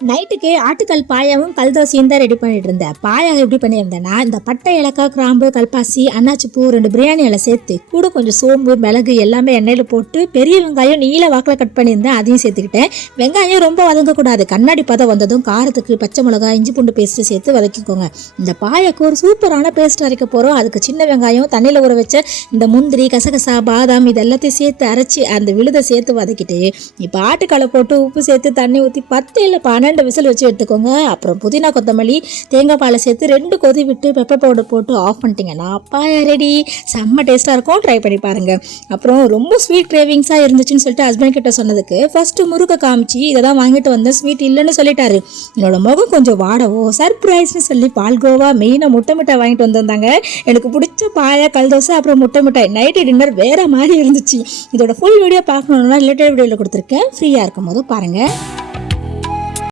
நைட்டுக்கு ஆட்டுக்கல் பாயாவும் கல்தோசையும் தான் ரெடி பண்ணிட்டு இருந்தேன். பாயா எப்படி பண்ணியிருந்தேன்னா, இந்த பட்டை, ஏலக்காய், கிராம்பு, கல்பாசி, அன்னாச்சி பூ, 2 பிரியாணி இலை சேர்த்து கூட கொஞ்சம் சோம்பு, மிளகு எல்லாமே எண்ணெயில் போட்டு பெரிய வெங்காயம் நீல வாக்கில் கட் பண்ணியிருந்தேன், அதையும் சேர்த்துக்கிட்டேன். வெங்காயம் ரொம்ப வதங்கக்கூடாது, கண்ணாடி பதம் வந்ததும் காரத்துக்கு பச்சை மிளகாய், இஞ்சி பூண்டு பேஸ்ட்டு சேர்த்து வதக்கிக்கோங்க. இந்த பாயாக்கு ஒரு சூப்பரான பேஸ்ட் அரைக்க போகிறோம். அதுக்கு சின்ன வெங்காயம், தண்ணியில் ஊற வச்ச இந்த முந்திரி, கசகசா, பாதாம் இது எல்லாத்தையும் சேர்த்து அரைச்சி அந்த விழுதை சேர்த்து வதக்கிட்டு இப்போ ஆட்டுக்காலை போட்டு உப்பு சேர்த்து தண்ணி ஊற்றி 10 இல்லை 12 விசில் வச்சு எடுத்துக்கோங்க. அப்புறம் புதினா, கொத்தமல்லி, தேங்காய் பாலை சேர்த்து 2 கொதி விட்டு பெப்பர் பவுடர் போட்டு ஆஃப் பண்ணிட்டீங்கன்னா பாயா ரெடி. செம்ம டேஸ்ட்டாக இருக்கும், ட்ரை பண்ணி பாருங்கள். அப்புறம் ரொம்ப ஸ்வீட் கிரேவிங்ஸாக இருந்துச்சுன்னு சொல்லிட்டு ஹஸ்பண்ட் கிட்ட சொன்னதுக்கு ஃபஸ்ட்டு முருகை காமிச்சு இதை தான் வாங்கிட்டு வந்தேன், ஸ்வீட் இல்லைன்னு சொல்லிட்டாரு. என்னோட முகம் கொஞ்சம் வாடவோ சர்ப்ரைஸ்னு சொல்லி பால்கோவா மெயினாக முட்டை மிட்டாய் வாங்கிட்டு வந்திருந்தாங்க. எனக்கு பிடிச்ச பாயா, கல்தோசை, அப்புறம் முட்டை மிட்டாய். நைட்டு டின்னர் வேறு மாதிரி இருந்துச்சு. இதோட ஃபுல் வீடியோ பார்க்கணுன்னா ரிலேட்டட் வீடியோவில் கொடுத்துருக்கேன், ஃப்ரீயாக இருக்கும் போது பாருங்கள்.